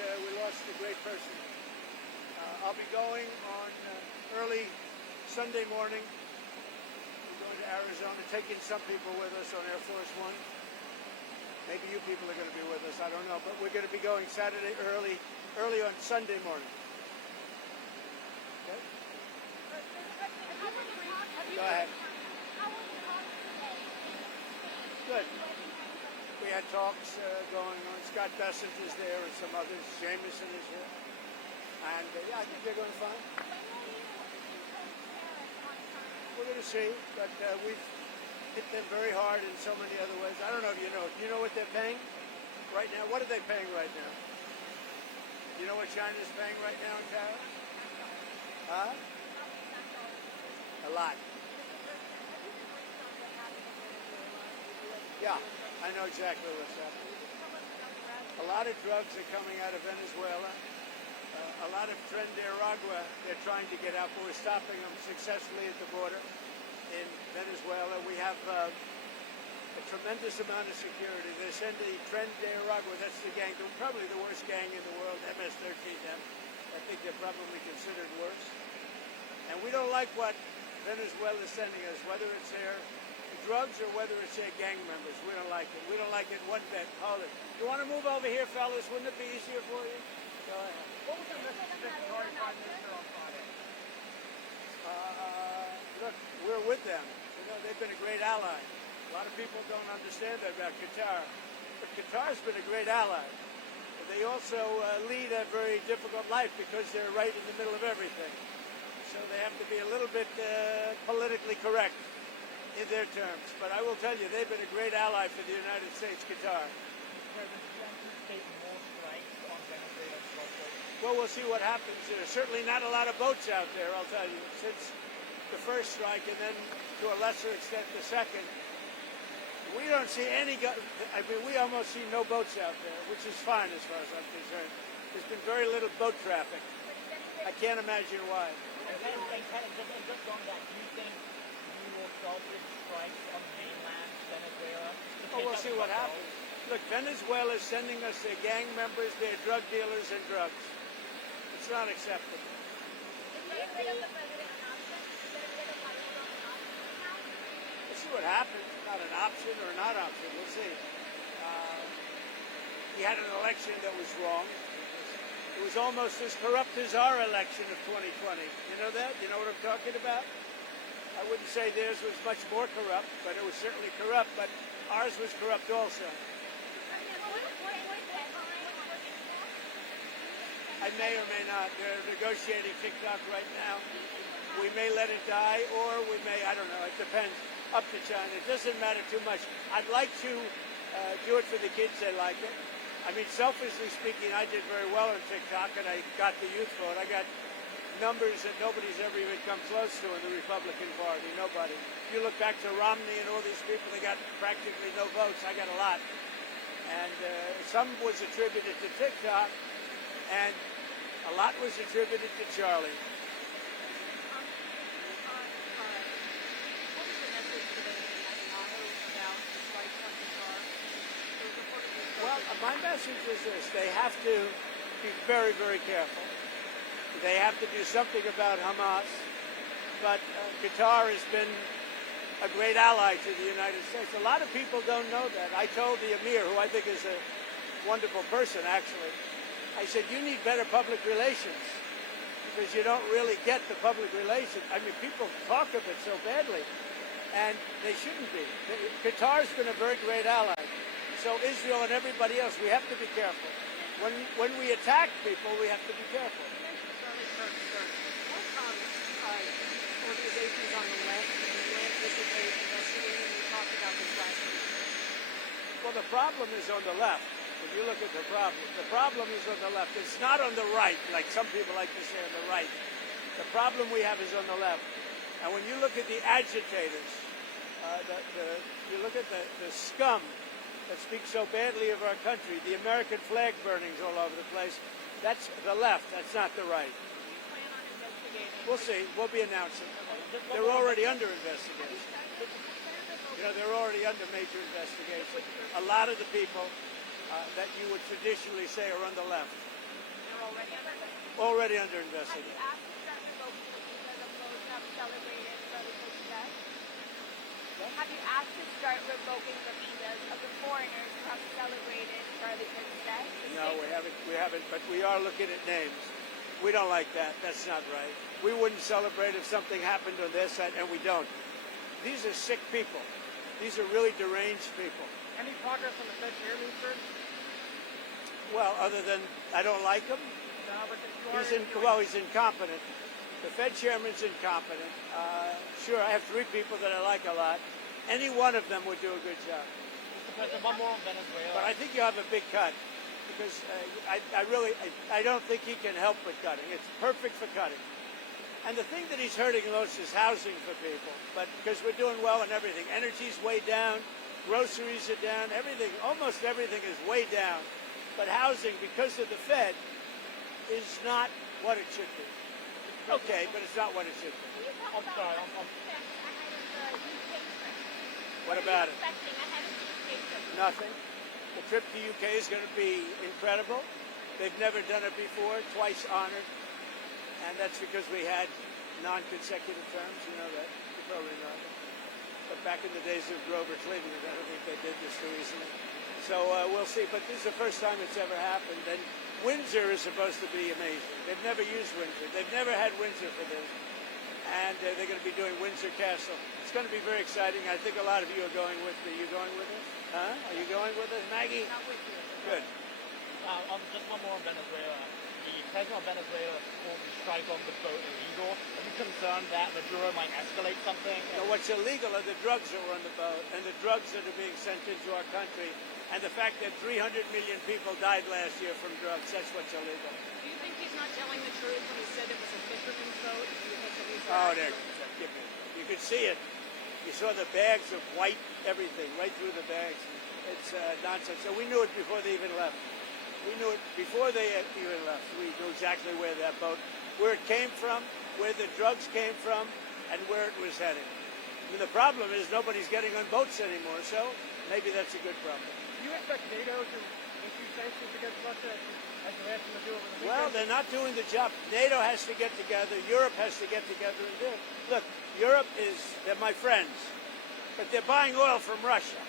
that we lost a great person. I'll be going on early Sunday morning. We're going to Arizona, taking some people with us on Air Force One. Maybe you people are going to be with us, I don't know. But we're going to be going Saturday early on Sunday morning. Okay? Go ahead. Good. We had talks going on. Scott Bessent is there and some others. Jameson is here. And yeah, I think they're going fine. We're going to see, but we've hit them very hard in so many other ways. I don't know if you know. Do you know what they're paying right now? What are they paying right now? Do you know what China's paying right now in tariffs? Huh? A lot. Yeah, I know exactly what's happening. A lot of drugs are coming out of Venezuela. A lot of Tren de Aragua they're trying to get out, but we're stopping them successfully at the border in Venezuela. We have a tremendous amount of security. They're sending Tren de Aragua, that's the gang, probably the worst gang in the world, MS-13M. I think they're probably considered worse. And we don't like what Venezuela is sending us, whether it's their drugs or whether it's their gang members. We don't like it. We don't like it one bit. Hold it. You want to move over here, fellas? Wouldn't it be easier for you? Go ahead. What was the message to the Prime Minister on Friday? Look, we're with them. You know, they've been a great ally. A lot of people don't understand that about Qatar. But Qatar's been a great ally. But they also lead a very difficult life because they're right in the middle of everything. So they have to be a little bit politically correct in their terms. But I will tell you, they've been a great ally for the United States, Qatar. Well, we'll see what happens. There's certainly not a lot of boats out there, I'll tell you, since the first strike and then to a lesser extent the second. We don't see any, I mean, we almost see no boats out there, which is fine as far as I'm concerned. There's been very little boat traffic. I can't imagine why. And just on that, do you think you will start with strikes on mainland Venezuela? Oh, we'll see what happens. Look, Venezuela is sending us their gang members, their drug dealers, and drugs. It's not acceptable. We'll see what happens. Not an option or not option. We'll see. He had an election that was wrong. It was almost as corrupt as our election of 2020. You know that? You know what I'm talking about? I wouldn't say theirs was much more corrupt, but it was certainly corrupt. But ours was corrupt also. I may or may not. They're negotiating TikTok right now. We may let it die, or we may, I don't know, it depends. Up to China. It doesn't matter too much. I'd like to do it for the kids. They like it. I mean, selfishly speaking, I did very well on TikTok, and I got the youth vote. I got numbers that nobody's ever even come close to in the Republican Party. Nobody. If you look back to Romney and all these people, they got practically no votes. I got a lot. And some was attributed to TikTok, and a lot was attributed to Charlie. Well, my message is this. They have to be very, very careful. They have to do something about Hamas. But Qatar has been a great ally to the United States. A lot of people don't know that. I told the Emir, who I think is a wonderful person, actually, I said, you need better public relations because you don't really get the public relations. I mean, people talk of it so badly, and they shouldn't be. Qatar's been a very great ally. So Israel and everybody else, we have to be careful. When we attack people, we have to be careful. Organizations on the left anticipate investigating. We talked about this last week. Well, the problem is on the left. If you look at the problem is on the left. It's not on the right, like some people like to say on the right. The problem we have is on the left. And when you look at the agitators, you look at the scum that speaks so badly of our country, the American flag burnings all over the place, that's the left. That's not the right. We'll see. We'll be announcing. They're already under investigation. You know, they're already under major investigation. A lot of the people that you would traditionally say are on the left. already under investigation. Already under Have investigation. you asked to start revoking the visas of those who have celebrated Charlie Kirk's death? Have you asked to start revoking the visas of the foreigners who have celebrated Charlie Kirk's death? No, we haven't, but we are looking at names. We don't like that. That's not right. We wouldn't celebrate if something happened on their side, and we don't. These are sick people. These are really deranged people. Any progress on the Fed chairman, sir? Well, other than I don't like him, No, but he's incompetent. The Fed chairman's incompetent. Sure, I have 3 people that I like a lot. Any one of them would do a good job. Mr. President, one more on Venezuela. But I think you have a big cut because I don't think he can help with cutting. It's perfect for cutting. And the thing that he's hurting most is housing for people. But because we're doing well and everything, energy's way down, groceries are down, everything, almost everything is way down. But housing, because of the Fed, is not what it should be. Okay, but it's not what it should be. I'm sorry. What about it? Expecting ahead of the UK trip. Nothing. The trip to UK is going to be incredible. They've never done it before, twice honored. And that's because we had non-consecutive terms. You know that. You probably know that. But back in the days of Grover Cleveland, I don't think they did this too easily. So we'll see. But this is the first time it's ever happened. And Windsor is supposed to be amazing. They've never used Windsor. They've never had Windsor for this. And they're going to be doing Windsor Castle. It's going to be very exciting. I think a lot of you are going with me. Are you going with us? Huh? Are you going with us, Maggie? Not with you. Good. Just one more on Venezuela. The president of Venezuela called the strike on the boat illegal. Are you concerned that Maduro might escalate something? No, what's illegal are the drugs that were on the boat and the drugs that are being sent into our country and the fact that 300 million people died last year from drugs. That's what's illegal. Do you think he's not telling the truth when he said it was a fisherman's boat? Do you think that he's Oh, there. Give me. You could see it. You saw the bags of white everything right through the bags. It's nonsense. So we knew it before they even left. We knew it before they even left. We knew exactly where that boat, where it came from, where the drugs came from, and where it was heading. I mean, the problem is nobody's getting on boats anymore, so maybe that's a good problem. Do you expect NATO to issue sanctions against Russia as they're asking to do over the weekend? Well, they're not doing the job. NATO has to get together. Europe has to get together and do it. Look, Europe they're my friends, but they're buying oil from Russia.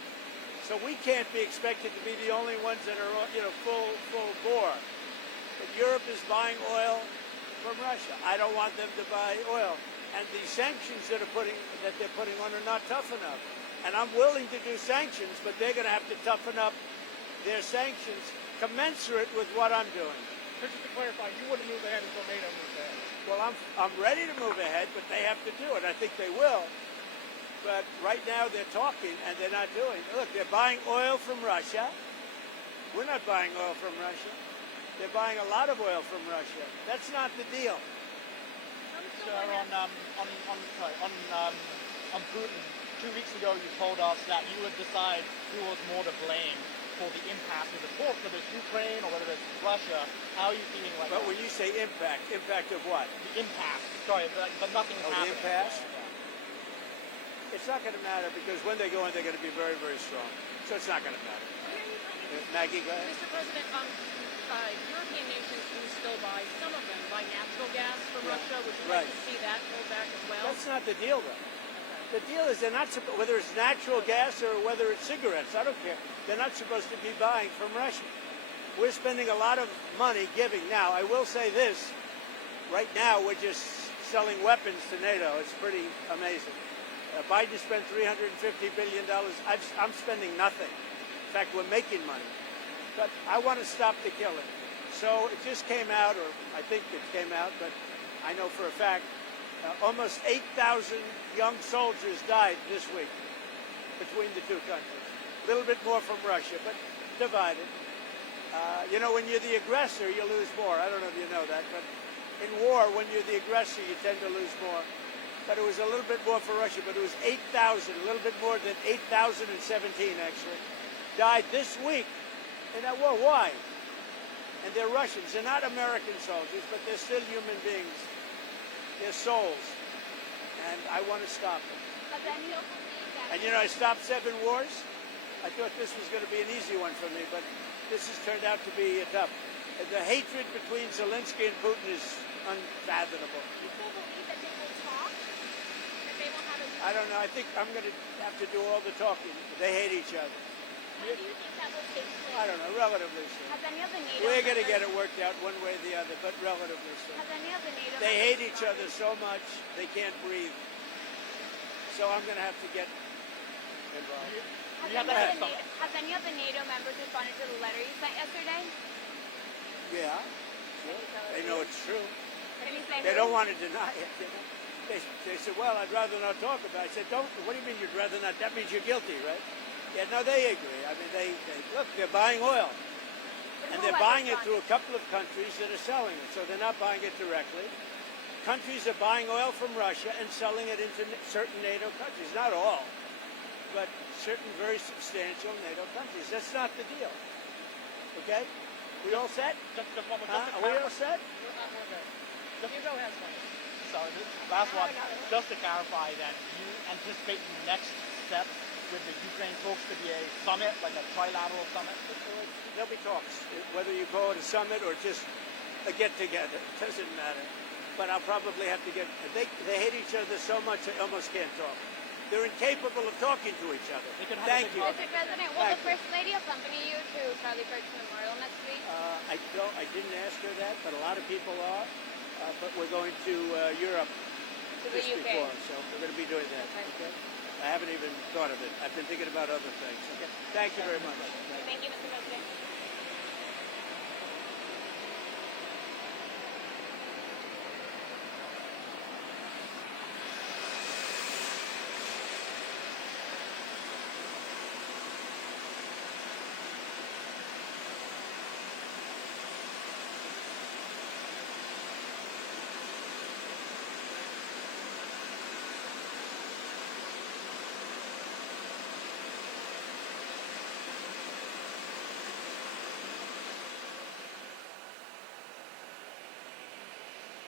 So we can't be expected to be the only ones that are, full bore. But Europe is buying oil from Russia. I don't want them to buy oil. And the sanctions that they're putting on are not tough enough. And I'm willing to do sanctions, but they're going to have to toughen up their sanctions commensurate with what I'm doing. Just to clarify, you wouldn't move ahead until NATO moves ahead. Well, I'm ready to move ahead, but they have to do it. I think they will. But right now they're talking and they're not doing it. Look, they're buying oil from Russia. We're not buying oil from Russia. They're buying a lot of oil from Russia. That's not the deal. Sir, on Putin, 2 weeks ago you told us that you would decide who was more to blame for the impasse of the talks, whether it's Ukraine or whether it's Russia. How are you feeling right now? But when you say impact of what? The impasse. Sorry, but nothing's happening. The impasse? Yeah. It's not going to matter because when they go in, they're going to be very, very strong. So it's not going to matter. Maggie, go ahead. Mr. President, European nations do still buy, some of them buy natural gas from Russia. Would you like to see that pulled back as well? That's not the deal, though. The deal is they're not whether it's natural gas or whether it's cigarettes. I don't care. They're not supposed to be buying from Russia. We're spending a lot of money giving. Now, I will say this. Right now, we're just selling weapons to NATO. It's pretty amazing. Biden spent $350 billion. I'm spending nothing. In fact, we're making money. But I want to stop the killing. So it just came out, or I think it came out, but I know for a fact, almost 8,000 young soldiers died this week between the two countries. A little bit more from Russia, but divided. When you're the aggressor, you lose more. I don't know if you know that, but in war, when you're the aggressor, you tend to lose more. But it was a little bit more for Russia, but it was 8,000, a little bit more than 8,017 actually, died this week in that war. Why? And they're Russians. They're not American soldiers, but they're still human beings. They're souls. And I want to stop them. And I stopped 7 wars. I thought this was going to be an easy one for me, but this has turned out to be tough. The hatred between Zelensky and Putin is unfathomable. Do you still believe that they will talk? That they will have a I don't know. I think I'm going to have to do all the talking. They hate each other. When do you think that will take place? I don't know. Relatively soon. Has any of the NATO We're going to get members- it worked out one way or the other, but relatively soon. Has any of the NATO They members hate each other so much they can't breathe. So I'm going to have to get involved. Has any of the NATO members responded to the letter you sent yesterday? Yeah, sure. They know it's true. Did you say They who? don't want to deny it. They said, well, I'd rather not talk about it. I said, don't. What do you mean you'd rather not? That means you're guilty, right? Yeah, no, they agree. I mean, they look, they're buying oil. And they're buying it through a couple of countries that are selling it. So they're not buying it directly. Countries are buying oil from Russia and selling it into certain NATO countries. Not all, but certain very substantial NATO countries. That's not the deal. Okay? We all set? Just one more. Are we all set? You go ahead, So this last one, just to clarify then, you anticipate the next step with the Ukraine talks to be a summit, like a trilateral summit? There'll be talks. Whether you call it a summit or just a get-together, it doesn't matter. But I'll probably have to get... They hate each other so much they almost can't talk. They're incapable of talking to each other. Thank you. Mr. President, will the First Lady accompany you to Charlie Kirk's memorial next week? I didn't ask her that, but a lot of people are. But we're going to Europe To the just UK. before, so we're going to be doing that. Okay. I haven't even thought of it. I've been thinking about other things. Okay. Thank you very much. Thank you, Mr. President.